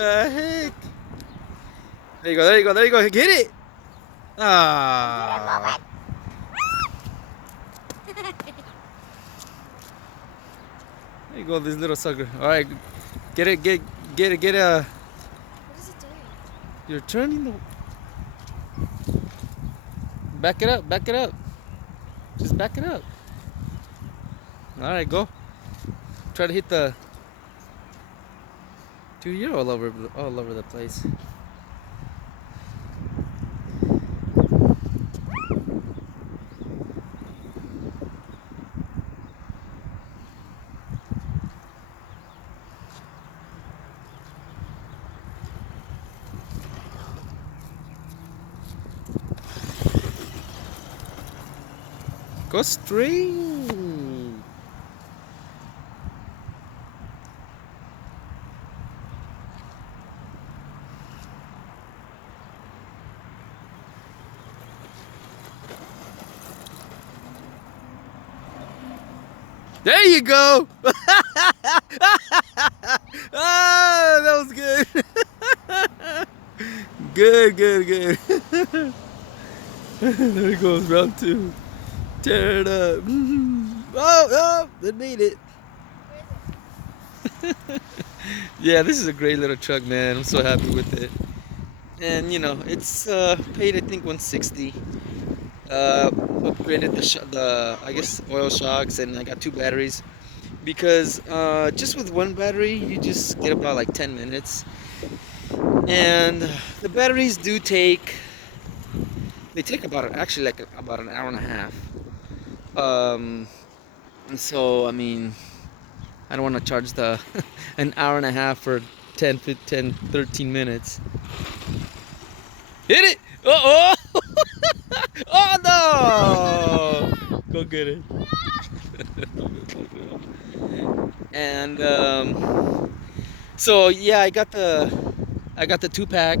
the heck? There you go, there you go, there you go. Get it! Ah. There you go, this little sucker. Alright, get it, get a. What is it doing? You're turning the. Back it up, back it up. Just back it up. Alright, go. Try to hit the. Dude, you're all over the place. Go straight. There you go. Ah, that was good. Good, good, good. There it goes, round two. Tear it up. Oh, oh, it made it. Yeah, this is a great little truck, man. I'm so happy with it. And you know, it's paid I think 160. Upgraded the I guess oil shocks, and I got two batteries because just with one battery you just get about like 10 minutes, and the batteries do take about actually like about an hour and a half. And so I mean, I don't want to charge the an hour and a half for 10, 15, 13 minutes. Hit it! Oh, oh! Oh no! Go get it. And so yeah, I got the two pack.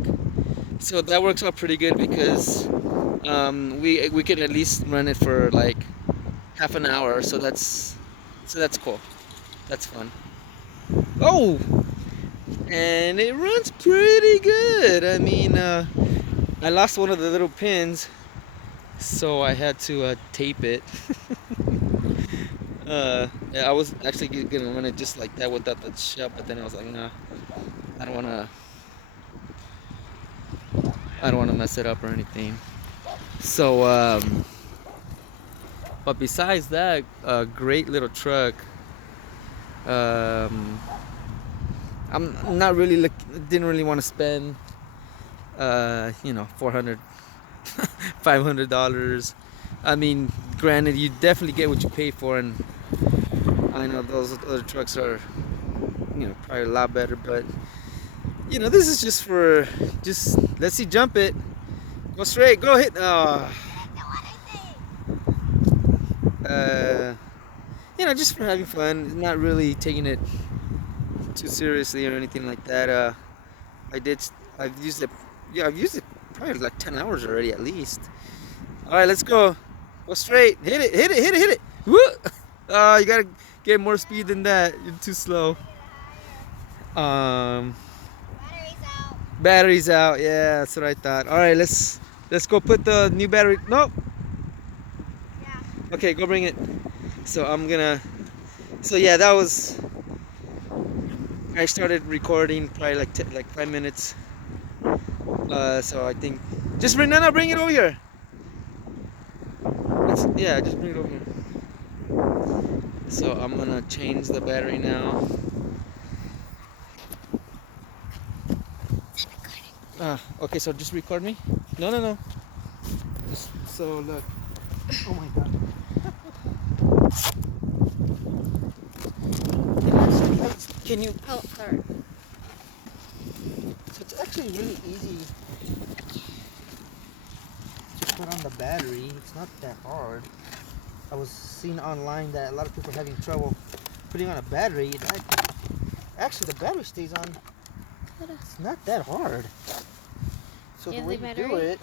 So that works out pretty good because we could at least run it for like half an hour. So that's cool. That's fun. Oh, and it runs pretty good. I mean, I lost one of the little pins, so I had to tape it. Yeah, I was actually gonna run it just like that without the shell, but then I was like, nah, I don't wanna, I don't wanna mess it up or anything. So, but besides that, a great little truck. Um, I'm not really didn't really want to spend, you know, 400, $500. I mean, granted, you definitely get what you pay for, and I know those other trucks are, you know, probably a lot better, but you know, this is just for, just let's see, jump it, go straight, go hit. Uh, you know, just for having fun, not really taking it too seriously or anything like that. I did, I've used it, yeah, I've used it probably like 10 hours already at least. All right, let's go. Go straight. Hit it, hit it, hit it, hit it. Woo! You gotta get more speed than that. You're too slow. Um, Battery's out. Battery's out. Yeah, that's what I thought. All right, let's go put the new battery. Nope. Yeah. Okay, go bring it. So I'm gonna. So yeah, that was. I started recording probably like 5 minutes. So I think just bring no, no, bring it over here. Yeah, just bring it over here. So I'm gonna change the battery now. Okay, so just record me. No, no, no. Just, so look. Oh my god. Can you? Oh, sorry. So it's actually really easy to put on the battery. It's not that hard. I was seeing online that a lot of people are having trouble putting on a battery. Actually, the battery stays on. It's not that hard. So the way you do it,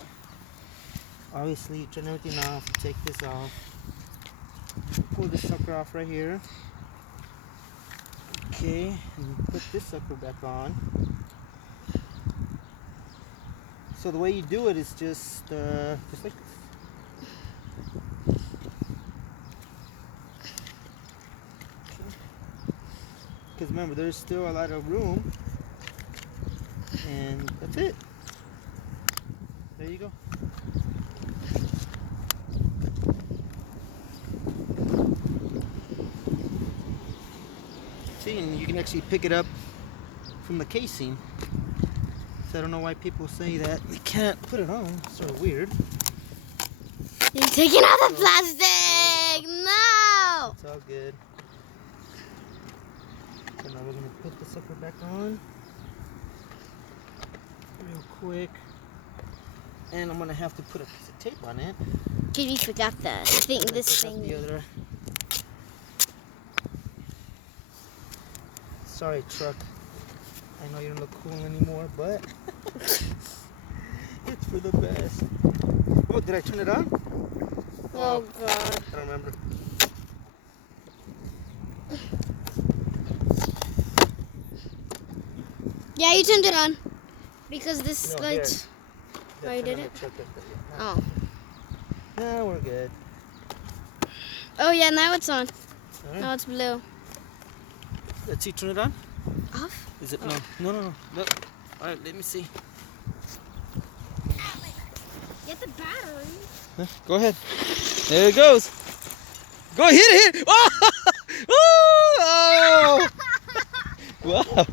obviously you turn everything off, take this off, pull this sucker off right here. Okay, and put this sucker back on. So the way you do it is just like this. Because remember, there's still a lot of room, and that's it. There you go. See, and you can actually pick it up from the casing. So I don't know why people say that you can't put it on. It's sort of weird. You're taking out the plastic! No! It's all good. So now we're going to put the sucker back on real quick. And I'm going to have to put a piece of tape on it. Because we forgot the thing, this Pick up thing. the other. Sorry, truck. I know you don't look cool anymore, but it's for the best. Oh, did I turn it on? Oh, God. I don't remember. Yeah, you turned it on. Because this No, light. here. Oh, you did Turn on it? the truck right there. Oh. No, we're good. Oh, yeah, now it's on. All right. Now it's blue. Let's see, turn it on. Off? Is it? Oh. No. Look. All right, let me see. Get the battery. Go ahead. There it goes. Go hit it. Oh! Oh! Wow.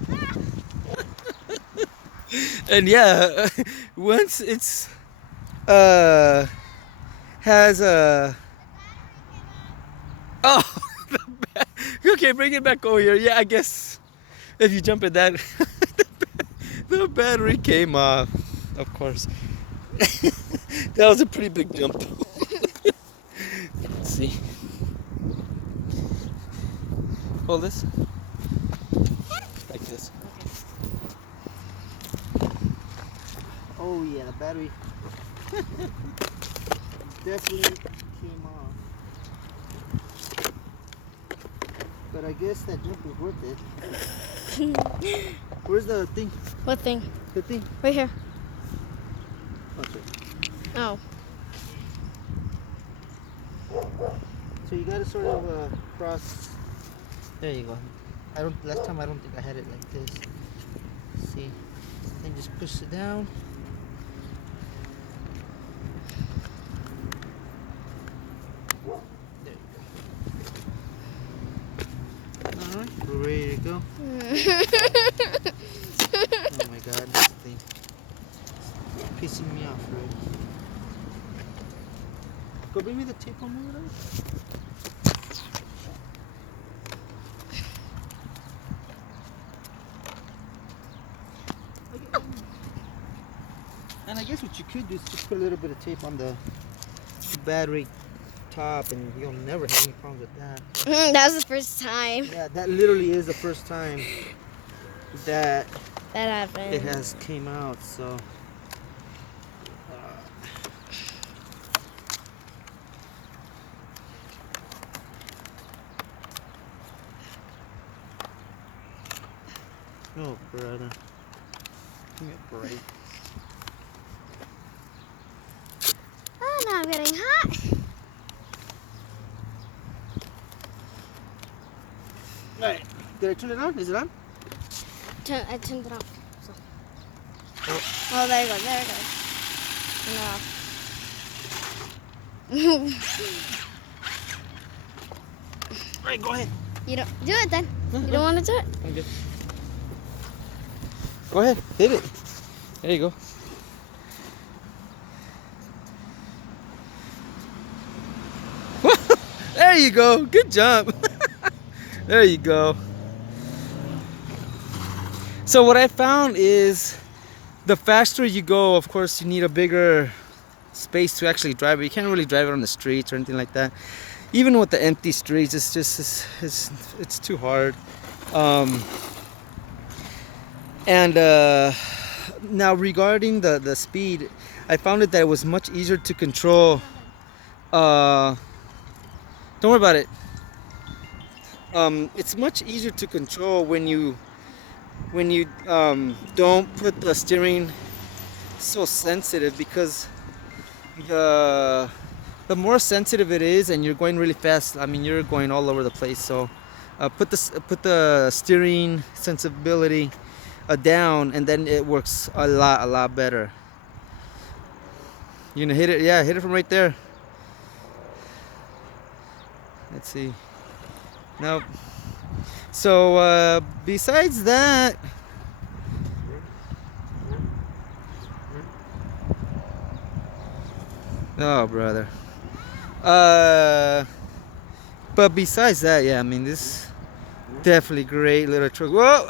And yeah, once it's has a oh okay, bring it back over here. Yeah, I guess if you jump at that, the battery came off. Of course, that was a pretty big jump. Let's see. Hold this like this. Oh yeah, the battery definitely came off. But I guess that jump was worth it. Where's the thing? What thing? The thing? Right here. Oh, it's right. Oh. So you gotta sort of cross. There you go. Last time I don't think I had it like this. See, then just push it down. There you go. All right, we're ready to go. Oh my God, this thing is pissing me off, right? Go bring me the tape on over there. And I guess what you could do is just put a little bit of tape on the battery top, and you'll never have any problems with that. That was the first time Yeah, that literally is the first time that that happened. it has came out. So oh brother, give me a break. Oh, now I'm getting hot. All right, did I turn it on? Is it on? I turned it off. So. Oh, there you go. There it goes. No. All right, go ahead. You don't do it then. You don't want to do it. I'm good. Go ahead, hit it. There you go. There you go. Good jump. There you go. So what I found is the faster you go, of course, you need a bigger space to actually drive it. You can't really drive it on the streets or anything like that. Even with the empty streets, it's just it's too hard. And now regarding the speed, I found it that it was much easier to control. Don't worry about it. It's much easier to control when you don't put the steering so sensitive because the the more sensitive it is, and you're going really fast. I mean, you're going all over the place. So put the steering sensibility down, and then it works a lot better. You gonna hit it? Yeah, hit it from right there. Let's see. Nope. So besides that, oh brother. Uh, but besides that, yeah, I mean this definitely great little truck. Whoa.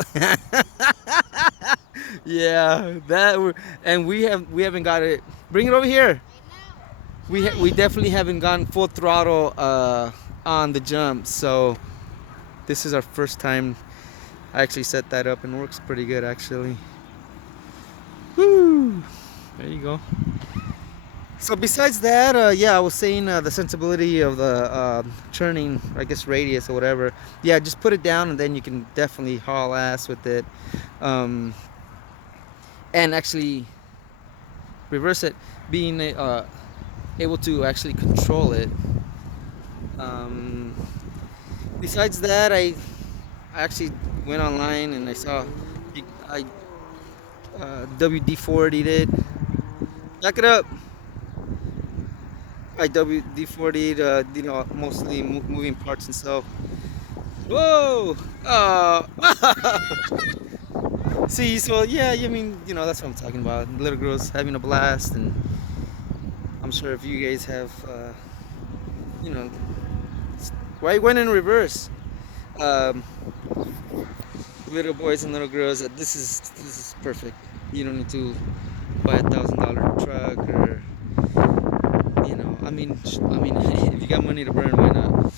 Yeah, and we haven't got it. Bring it over here. We definitely haven't gone full throttle on the jump, so this is our first time. I actually set that up and it works pretty good actually. Woo! There you go. So besides that, yeah, I was saying the sensibility of the turning, I guess radius or whatever. Yeah, just put it down and then you can definitely haul ass with it, um, and actually reverse it, being able to actually control it. Um, Besides that, I actually went online and I saw I WD-40'd it. Back it up. I WD-40'd, mostly moving parts and stuff. Whoa! See, so yeah, I mean, that's what I'm talking about. Little girls having a blast, and I'm sure if you guys have, you know, why went in reverse? Um, Little boys and little girls, this is perfect. You don't need to buy $1,000 truck or, I mean, if you got money to burn, why not?